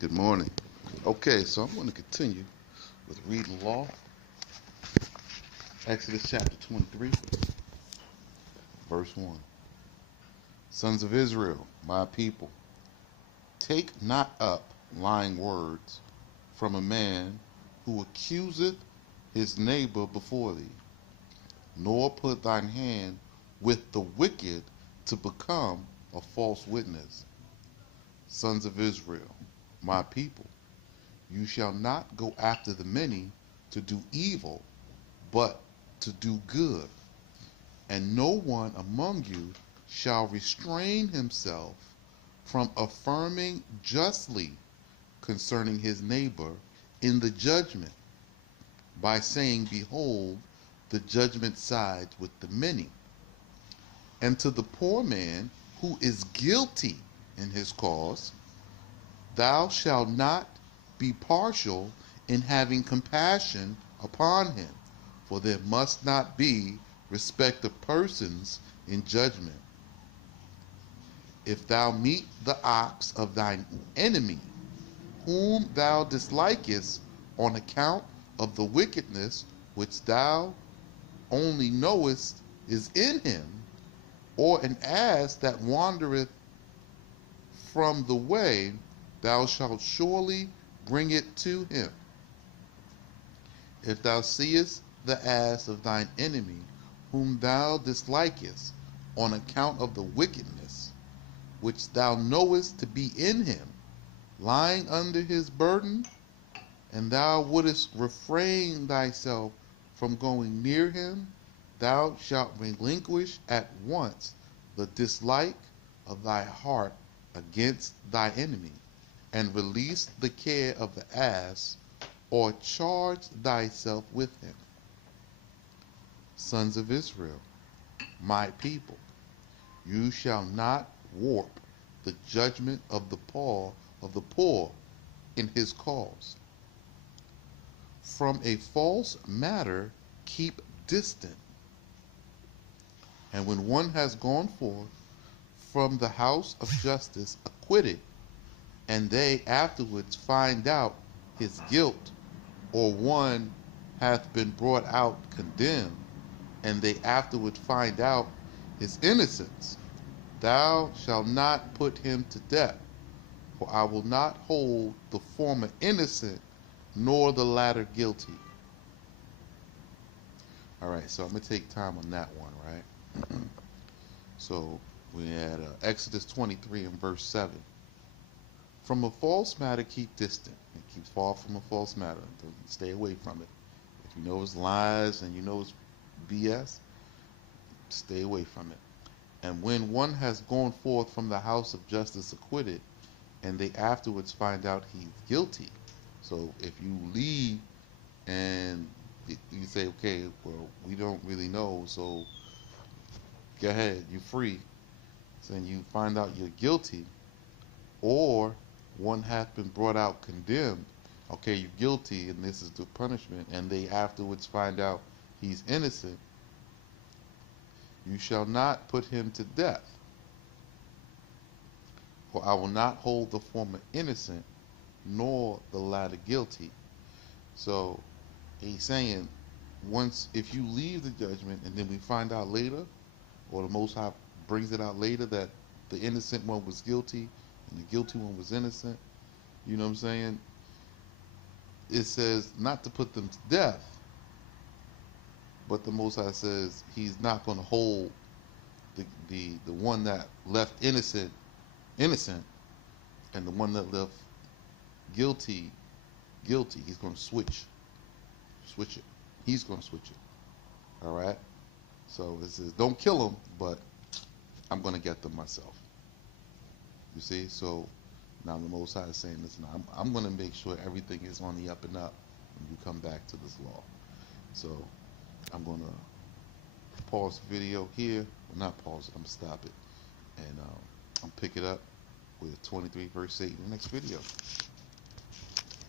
Good morning. Okay, so I'm going to continue with reading law. Exodus chapter 23, verse 1. Sons of Israel, my people, take not up lying words from a man who accuseth his neighbor before thee, nor put thine hand with the wicked to become a false witness. Sons of Israel, my people, you shall not go after the many to do evil, but to do good. And no one among you shall restrain himself from affirming justly concerning his neighbor in the judgment, by saying, Behold, the judgment sides with the many. And to the poor man who is guilty in his cause, thou shalt not be partial in having compassion upon him, for there must not be respect of persons in judgment. If thou meet the ox of thine enemy, whom thou dislikest on account of the wickedness which thou only knowest is in him, or an ass that wandereth from the way, thou shalt surely bring it to him. If thou seest the ass of thine enemy, whom thou dislikest, on account of the wickedness which thou knowest to be in him, lying under his burden, and thou wouldest refrain thyself from going near him, thou shalt relinquish at once the dislike of thy heart against thy enemy, and release the care of the ass, or charge thyself with him. Sons of Israel, my people, you shall not warp the judgment of the poor in his cause. From a false matter keep distant. And when one has gone forth from the house of justice acquitted, and they afterwards find out his guilt, or one hath been brought out condemned, and they afterward find out his innocence, thou shalt not put him to death, for I will not hold the former innocent, nor the latter guilty. All right, so I'm going to take time on that one, right? So we had Exodus 23 and verse 7. From a false matter keep distant. And keep far from a false matter. Don't stay away from it. If you know it's lies and you know it's BS, stay away from it. And when one has gone forth from the house of justice acquitted, and they afterwards find out he's guilty. So if you leave and you say, okay, well, we don't really know, so go ahead, you're free. So then you find out you're guilty, or one hath been brought out condemned. Okay, you're guilty, and this is the punishment, and they afterwards find out he's innocent. You shall not put him to death, for I will not hold the former innocent, nor the latter guilty. So he's saying, once if you leave the judgment, and then we find out later, or the Most High brings it out later that the innocent one was guilty and the guilty one was innocent, you know what I'm saying? It says not to put them to death, but the Most High says he's not going to hold the one that left innocent, and the one that left guilty, guilty. He's going to switch it. He's going to switch it. All right. So it says, don't kill them, but I'm going to get them myself. You see? So now the Most High is saying, listen, I'm going to make sure everything is on the up and up when you come back to this law. So I'm going to pause the video here. Well, not pause it. I'm going to stop it. And I'll pick it up with 23 verse 8 in the next video.